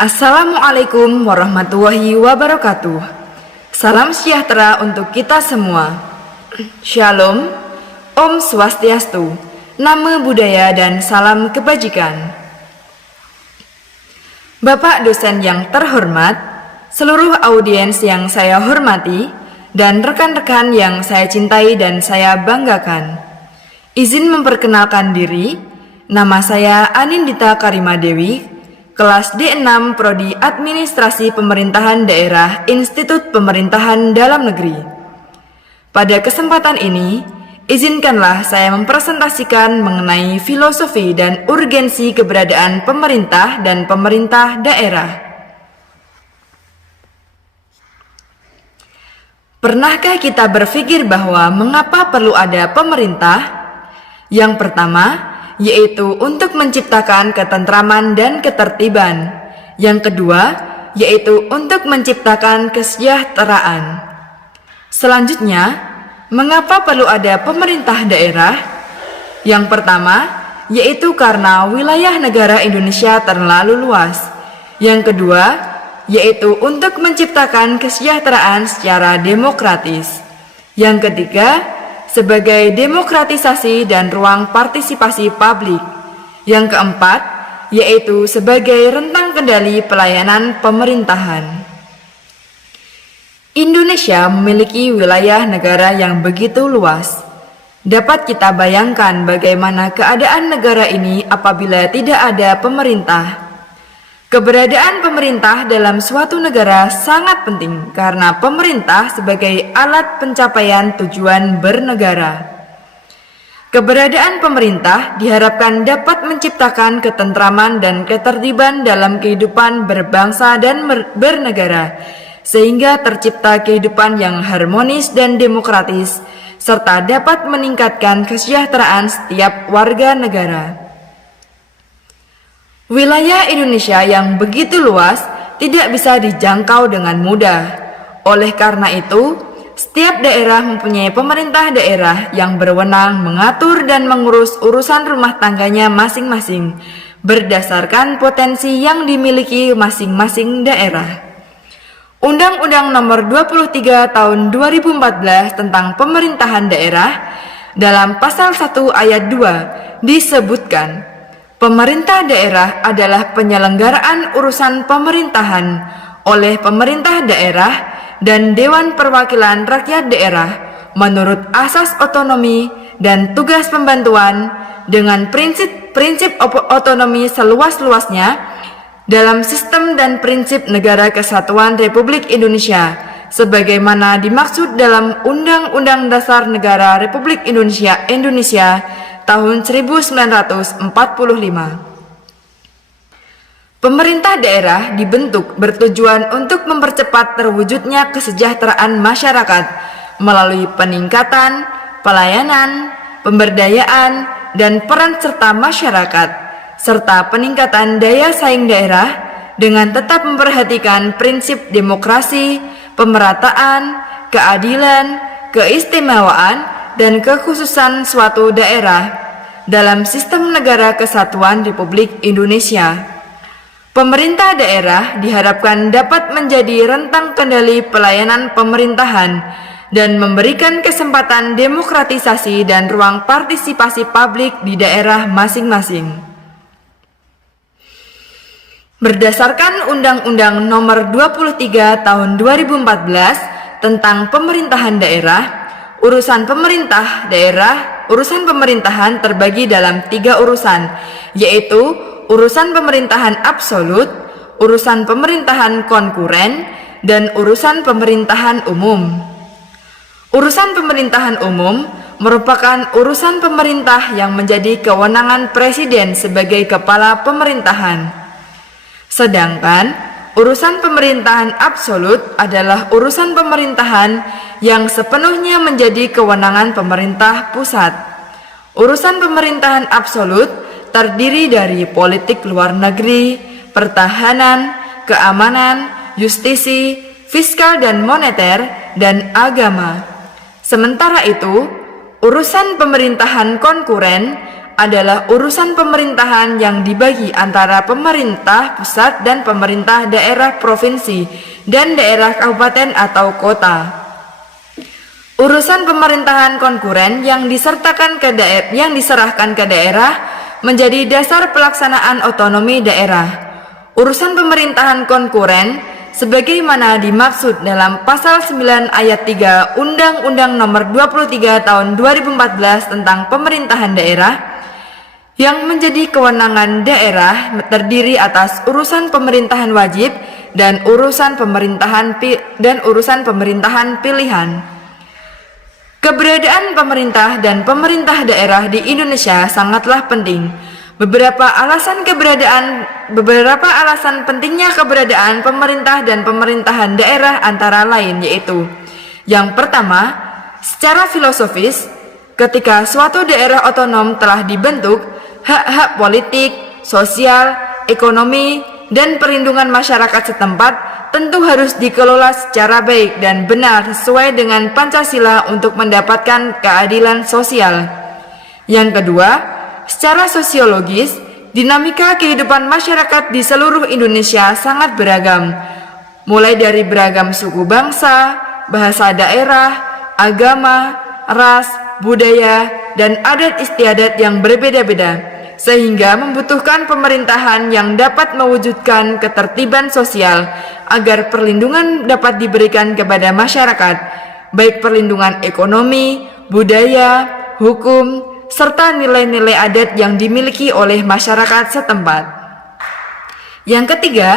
Assalamualaikum warahmatullahi wabarakatuh. Salam sejahtera untuk kita semua. Shalom, Om Swastiastu, Namo Buddhaya dan salam kebajikan. Bapak dosen yang terhormat, seluruh audiens yang saya hormati, dan rekan-rekan yang saya cintai dan saya banggakan. Izin memperkenalkan diri, nama saya Anindita Karimadewi, kelas D6 Prodi Administrasi Pemerintahan Daerah Institut Pemerintahan Dalam Negeri. Pada kesempatan ini, izinkanlah saya mempresentasikan mengenai filosofi dan urgensi keberadaan pemerintah dan pemerintah daerah. Pernahkah kita berpikir bahwa mengapa perlu ada pemerintah? Yang pertama, yaitu untuk menciptakan ketentraman dan ketertiban. Yang kedua, yaitu untuk menciptakan kesejahteraan. Selanjutnya, mengapa perlu ada pemerintah daerah? Yang pertama, yaitu karena wilayah negara Indonesia terlalu luas. Yang kedua, yaitu untuk menciptakan kesejahteraan secara demokratis. Yang ketiga, sebagai demokratisasi dan ruang partisipasi publik. Yang keempat, yaitu sebagai rentang kendali pelayanan pemerintahan. Indonesia memiliki wilayah negara yang begitu luas. Dapat kita bayangkan bagaimana keadaan negara ini apabila tidak ada pemerintah. Keberadaan pemerintah dalam suatu negara sangat penting karena pemerintah sebagai alat pencapaian tujuan bernegara. Keberadaan pemerintah diharapkan dapat menciptakan ketentraman dan ketertiban dalam kehidupan berbangsa dan bernegara, sehingga tercipta kehidupan yang harmonis dan demokratis, serta dapat meningkatkan kesejahteraan setiap warga negara. Wilayah Indonesia yang begitu luas tidak bisa dijangkau dengan mudah. Oleh karena itu, setiap daerah mempunyai pemerintah daerah yang berwenang mengatur dan mengurus urusan rumah tangganya masing-masing berdasarkan potensi yang dimiliki masing-masing daerah. Undang-Undang Nomor 23 Tahun 2014 tentang Pemerintahan Daerah dalam Pasal 1 Ayat 2 disebutkan, pemerintah daerah adalah penyelenggaraan urusan pemerintahan oleh pemerintah daerah dan Dewan Perwakilan Rakyat Daerah menurut asas otonomi dan tugas pembantuan dengan prinsip otonomi seluas-luasnya dalam sistem dan prinsip Negara Kesatuan Republik Indonesia sebagaimana dimaksud dalam Undang-Undang Dasar Negara Republik Indonesia tahun 1945. Pemerintah daerah dibentuk bertujuan untuk mempercepat terwujudnya kesejahteraan masyarakat melalui peningkatan, pelayanan, pemberdayaan, dan peran serta masyarakat, serta peningkatan daya saing daerah dengan tetap memperhatikan prinsip demokrasi, pemerataan, keadilan, keistimewaan, dan kekhususan suatu daerah dalam sistem Negara Kesatuan Republik Indonesia. Pemerintah daerah diharapkan dapat menjadi rentang kendali pelayanan pemerintahan dan memberikan kesempatan demokratisasi dan ruang partisipasi publik di daerah masing-masing. Berdasarkan Undang-Undang Nomor 23 Tahun 2014 tentang Pemerintahan Daerah, urusan pemerintahan terbagi dalam 3 urusan, yaitu urusan pemerintahan absolut, urusan pemerintahan konkuren, dan urusan pemerintahan umum. Urusan pemerintahan umum merupakan urusan pemerintah yang menjadi kewenangan presiden sebagai kepala pemerintahan. Sedangkan urusan pemerintahan absolut adalah urusan pemerintahan yang sepenuhnya menjadi kewenangan pemerintah pusat. Urusan pemerintahan absolut terdiri dari politik luar negeri, pertahanan, keamanan, justisi, fiskal dan moneter, dan agama. Sementara itu, urusan pemerintahan konkuren adalah urusan pemerintahan yang dibagi antara pemerintah pusat dan pemerintah daerah provinsi dan daerah kabupaten atau kota. Urusan pemerintahan konkuren yang diserahkan ke daerah menjadi dasar pelaksanaan otonomi daerah. Urusan pemerintahan konkuren sebagaimana dimaksud dalam pasal 9 ayat 3 Undang-Undang Nomor 23 Tahun 2014 tentang pemerintahan daerah yang menjadi kewenangan daerah terdiri atas urusan pemerintahan wajib dan urusan pemerintahan pilihan. Keberadaan pemerintah dan pemerintah daerah di Indonesia sangatlah penting. Beberapa alasan pentingnya keberadaan pemerintah dan pemerintahan daerah antara lain yaitu: yang pertama, secara filosofis, ketika suatu daerah otonom telah dibentuk, hak-hak politik, sosial, ekonomi, dan perlindungan masyarakat setempat tentu harus dikelola secara baik dan benar sesuai dengan Pancasila untuk mendapatkan keadilan sosial. Yang kedua, secara sosiologis, dinamika kehidupan masyarakat di seluruh Indonesia sangat beragam, mulai dari beragam suku bangsa, bahasa daerah, agama, ras, budaya, dan adat istiadat yang berbeda-beda, sehingga membutuhkan pemerintahan yang dapat mewujudkan ketertiban sosial agar perlindungan dapat diberikan kepada masyarakat, baik perlindungan ekonomi, budaya, hukum, serta nilai-nilai adat yang dimiliki oleh masyarakat setempat. Yang ketiga,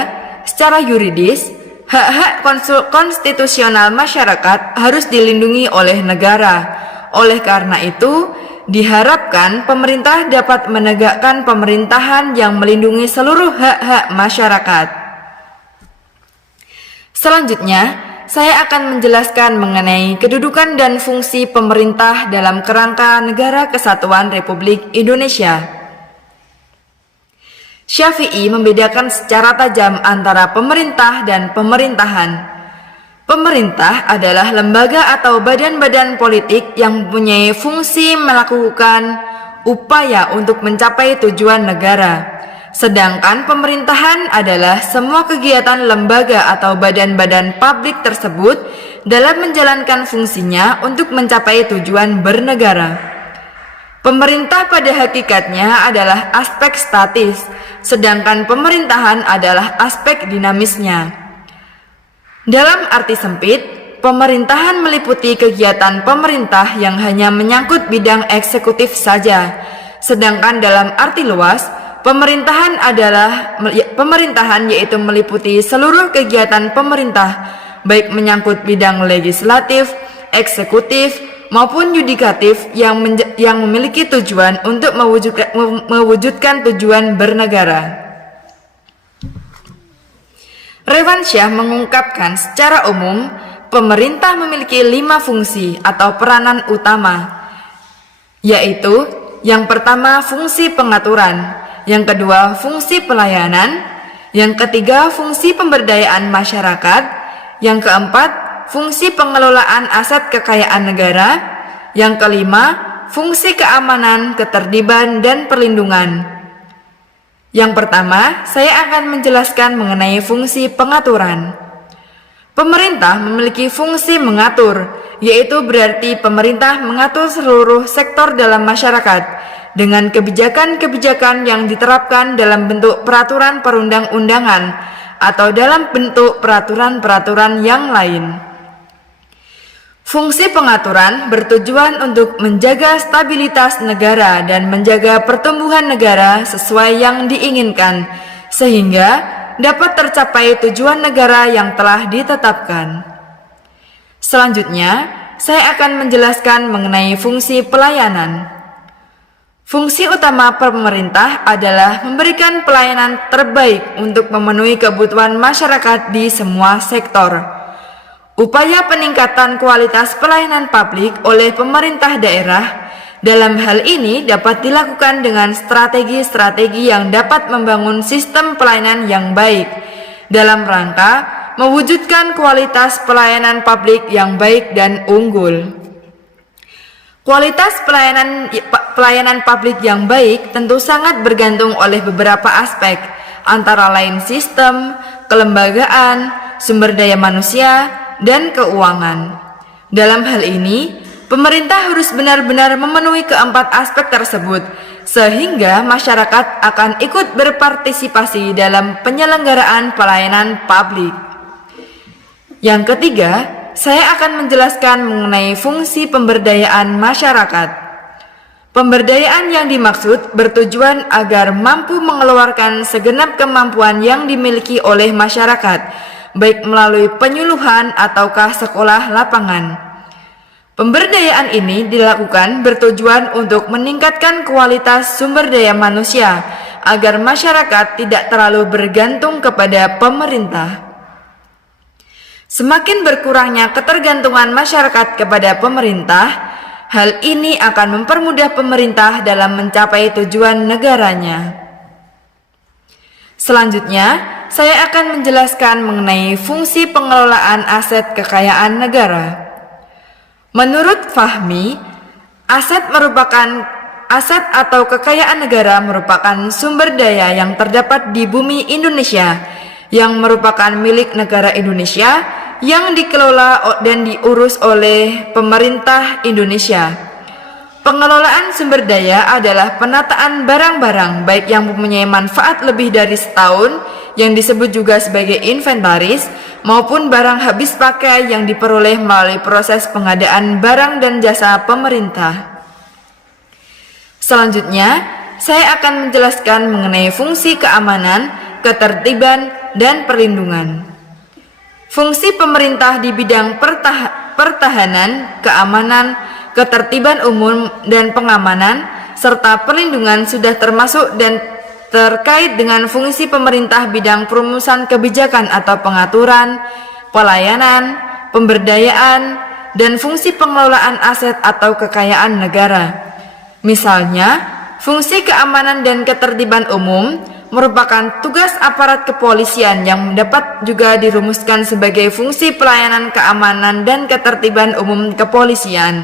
secara yuridis, hak-hak konstitusional masyarakat harus dilindungi oleh negara. Oleh karena itu, diharapkan pemerintah dapat menegakkan pemerintahan yang melindungi seluruh hak-hak masyarakat. Selanjutnya, saya akan menjelaskan mengenai kedudukan dan fungsi pemerintah dalam kerangka Negara Kesatuan Republik Indonesia. Syafi'i membedakan secara tajam antara pemerintah dan pemerintahan. Pemerintah adalah lembaga atau badan-badan politik yang mempunyai fungsi melakukan upaya untuk mencapai tujuan negara. Sedangkan pemerintahan adalah semua kegiatan lembaga atau badan-badan publik tersebut dalam menjalankan fungsinya untuk mencapai tujuan bernegara. Pemerintah pada hakikatnya adalah aspek statis, sedangkan pemerintahan adalah aspek dinamisnya. Dalam arti sempit, pemerintahan meliputi kegiatan pemerintah yang hanya menyangkut bidang eksekutif saja, sedangkan dalam arti luas, pemerintahan yaitu meliputi seluruh kegiatan pemerintah, baik menyangkut bidang legislatif, eksekutif, maupun yudikatif yang memiliki tujuan untuk mewujudkan tujuan bernegara. Revansyah mengungkapkan secara umum, pemerintah memiliki 5 fungsi atau peranan utama, yaitu yang pertama fungsi pengaturan, yang kedua fungsi pelayanan, yang ketiga fungsi pemberdayaan masyarakat, yang keempat fungsi pengelolaan aset kekayaan negara, yang kelima fungsi keamanan, ketertiban, dan perlindungan. Yang pertama, saya akan menjelaskan mengenai fungsi pengaturan. Pemerintah memiliki fungsi mengatur, yaitu berarti pemerintah mengatur seluruh sektor dalam masyarakat dengan kebijakan-kebijakan yang diterapkan dalam bentuk peraturan perundang-undangan atau dalam bentuk peraturan-peraturan yang lain. Fungsi pengaturan bertujuan untuk menjaga stabilitas negara dan menjaga pertumbuhan negara sesuai yang diinginkan, sehingga dapat tercapai tujuan negara yang telah ditetapkan. Selanjutnya, saya akan menjelaskan mengenai fungsi pelayanan. Fungsi utama pemerintah adalah memberikan pelayanan terbaik untuk memenuhi kebutuhan masyarakat di semua sektor. Upaya peningkatan kualitas pelayanan publik oleh pemerintah daerah dalam hal ini dapat dilakukan dengan strategi-strategi yang dapat membangun sistem pelayanan yang baik dalam rangka mewujudkan kualitas pelayanan publik yang baik dan unggul. Kualitas pelayanan publik yang baik tentu sangat bergantung oleh beberapa aspek, antara lain sistem, kelembagaan, sumber daya manusia, dan keuangan. Dalam hal ini, pemerintah harus benar-benar memenuhi keempat aspek tersebut, sehingga masyarakat akan ikut berpartisipasi dalam penyelenggaraan pelayanan publik. Yang ketiga, saya akan menjelaskan mengenai fungsi pemberdayaan masyarakat. Pemberdayaan yang dimaksud bertujuan agar mampu mengeluarkan segenap kemampuan yang dimiliki oleh masyarakat, baik melalui penyuluhan ataukah sekolah lapangan. Pemberdayaan ini dilakukan bertujuan untuk meningkatkan kualitas sumber daya manusia, agar masyarakat tidak terlalu bergantung kepada pemerintah. Semakin berkurangnya ketergantungan masyarakat kepada pemerintah, hal ini akan mempermudah pemerintah dalam mencapai tujuan negaranya. Selanjutnya, saya akan menjelaskan mengenai fungsi pengelolaan aset kekayaan negara. Menurut Fahmi, aset atau kekayaan negara merupakan sumber daya yang terdapat di bumi Indonesia, yang merupakan milik negara Indonesia, yang dikelola dan diurus oleh pemerintah Indonesia. Pengelolaan sumber daya adalah penataan barang-barang baik yang mempunyai manfaat lebih dari setahun, yang disebut juga sebagai inventaris, maupun barang habis pakai yang diperoleh melalui proses pengadaan barang dan jasa pemerintah. Selanjutnya, saya akan menjelaskan mengenai fungsi keamanan, ketertiban, dan perlindungan. Fungsi pemerintah di bidang pertahanan, keamanan, ketertiban umum, dan pengamanan, serta perlindungan sudah termasuk dan terkait dengan fungsi pemerintah bidang perumusan kebijakan atau pengaturan, pelayanan, pemberdayaan, dan fungsi pengelolaan aset atau kekayaan negara. Misalnya, fungsi keamanan dan ketertiban umum merupakan tugas aparat kepolisian yang dapat juga dirumuskan sebagai fungsi pelayanan keamanan dan ketertiban umum kepolisian.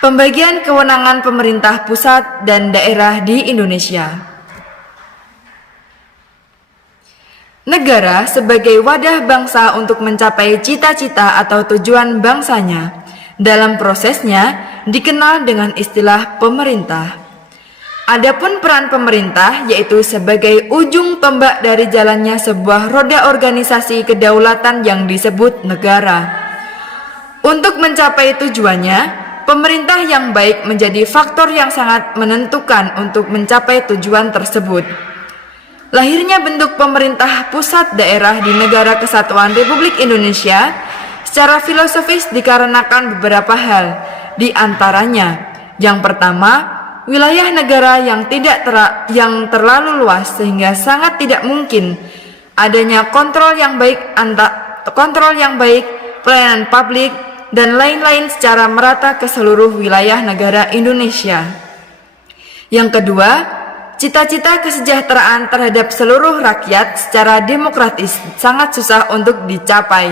Pembagian kewenangan pemerintah pusat dan daerah di Indonesia. Negara sebagai wadah bangsa untuk mencapai cita-cita atau tujuan bangsanya, dalam prosesnya dikenal dengan istilah pemerintah. Adapun peran pemerintah yaitu sebagai ujung tombak dari jalannya sebuah roda organisasi kedaulatan yang disebut negara. Untuk mencapai tujuannya, pemerintah yang baik menjadi faktor yang sangat menentukan untuk mencapai tujuan tersebut. Lahirnya bentuk pemerintah pusat daerah di Negara Kesatuan Republik Indonesia secara filosofis dikarenakan beberapa hal, di antaranya, yang pertama, wilayah negara yang terlalu luas sehingga sangat tidak mungkin adanya kontrol yang baik, pelayanan publik, dan lain-lain secara merata ke seluruh wilayah negara Indonesia. Yang kedua, cita-cita kesejahteraan terhadap seluruh rakyat secara demokratis sangat susah untuk dicapai.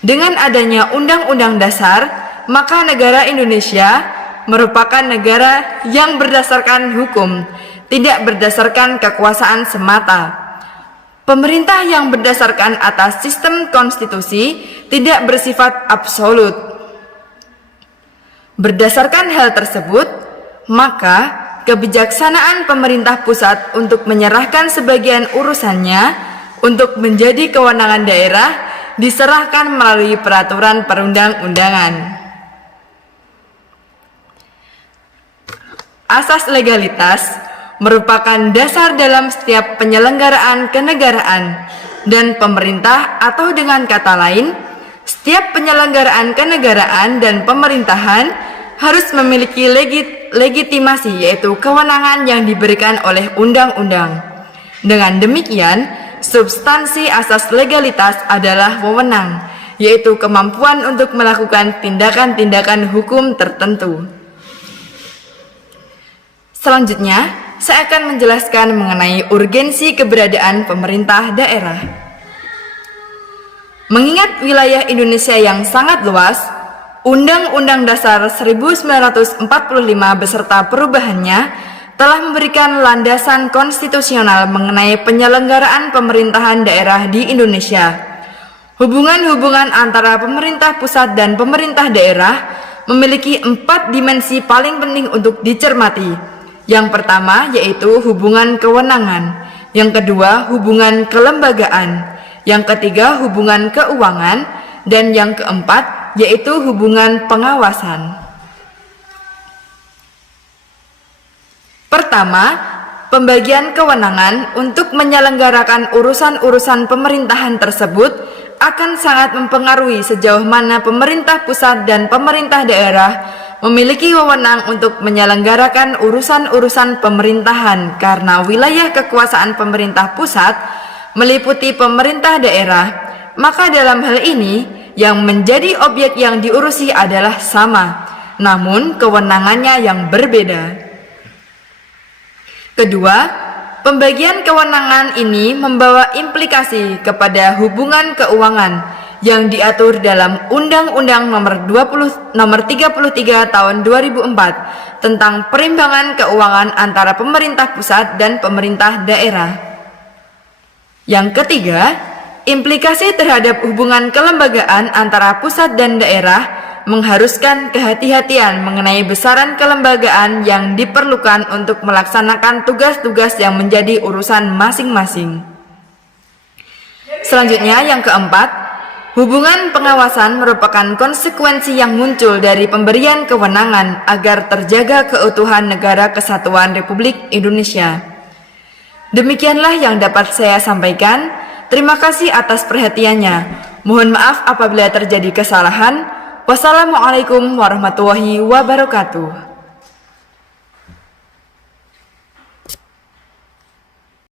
Dengan adanya Undang-Undang Dasar, maka negara Indonesia merupakan negara yang berdasarkan hukum, tidak berdasarkan kekuasaan semata. Pemerintah yang berdasarkan atas sistem konstitusi tidak bersifat absolut. Berdasarkan hal tersebut, maka kebijaksanaan pemerintah pusat untuk menyerahkan sebagian urusannya untuk menjadi kewenangan daerah diserahkan melalui peraturan perundang-undangan. Asas legalitas merupakan dasar dalam setiap penyelenggaraan kenegaraan dan pemerintah, atau dengan kata lain, setiap penyelenggaraan kenegaraan dan pemerintahan harus memiliki legitimasi, yaitu kewenangan yang diberikan oleh undang-undang. Dengan demikian, substansi asas legalitas adalah wewenang, yaitu kemampuan untuk melakukan tindakan-tindakan hukum tertentu. Selanjutnya, saya akan menjelaskan mengenai urgensi keberadaan pemerintah daerah. Mengingat wilayah Indonesia yang sangat luas, Undang-Undang Dasar 1945 beserta perubahannya telah memberikan landasan konstitusional mengenai penyelenggaraan pemerintahan daerah di Indonesia. Hubungan-hubungan antara pemerintah pusat dan pemerintah daerah memiliki 4 dimensi paling penting untuk dicermati. Yang pertama yaitu hubungan kewenangan, yang kedua hubungan kelembagaan, yang ketiga hubungan keuangan, dan yang keempat yaitu hubungan pengawasan. Pertama, pembagian kewenangan untuk menyelenggarakan urusan-urusan pemerintahan tersebut akan sangat mempengaruhi sejauh mana pemerintah pusat dan pemerintah daerah memiliki wewenang untuk menyelenggarakan urusan-urusan pemerintahan, karena wilayah kekuasaan pemerintah pusat meliputi pemerintah daerah, maka dalam hal ini yang menjadi objek yang diurusi adalah sama, namun kewenangannya yang berbeda. Kedua, pembagian kewenangan ini membawa implikasi kepada hubungan keuangan yang diatur dalam Undang-Undang Nomor 33 Tahun 2004 tentang perimbangan keuangan antara pemerintah pusat dan pemerintah daerah. Yang ketiga, implikasi terhadap hubungan kelembagaan antara pusat dan daerah mengharuskan kehati-hatian mengenai besaran kelembagaan yang diperlukan untuk melaksanakan tugas-tugas yang menjadi urusan masing-masing. Selanjutnya, yang keempat, hubungan pengawasan merupakan konsekuensi yang muncul dari pemberian kewenangan agar terjaga keutuhan Negara Kesatuan Republik Indonesia. Demikianlah yang dapat saya sampaikan. Terima kasih atas perhatiannya. Mohon maaf apabila terjadi kesalahan. Wassalamualaikum warahmatullahi wabarakatuh.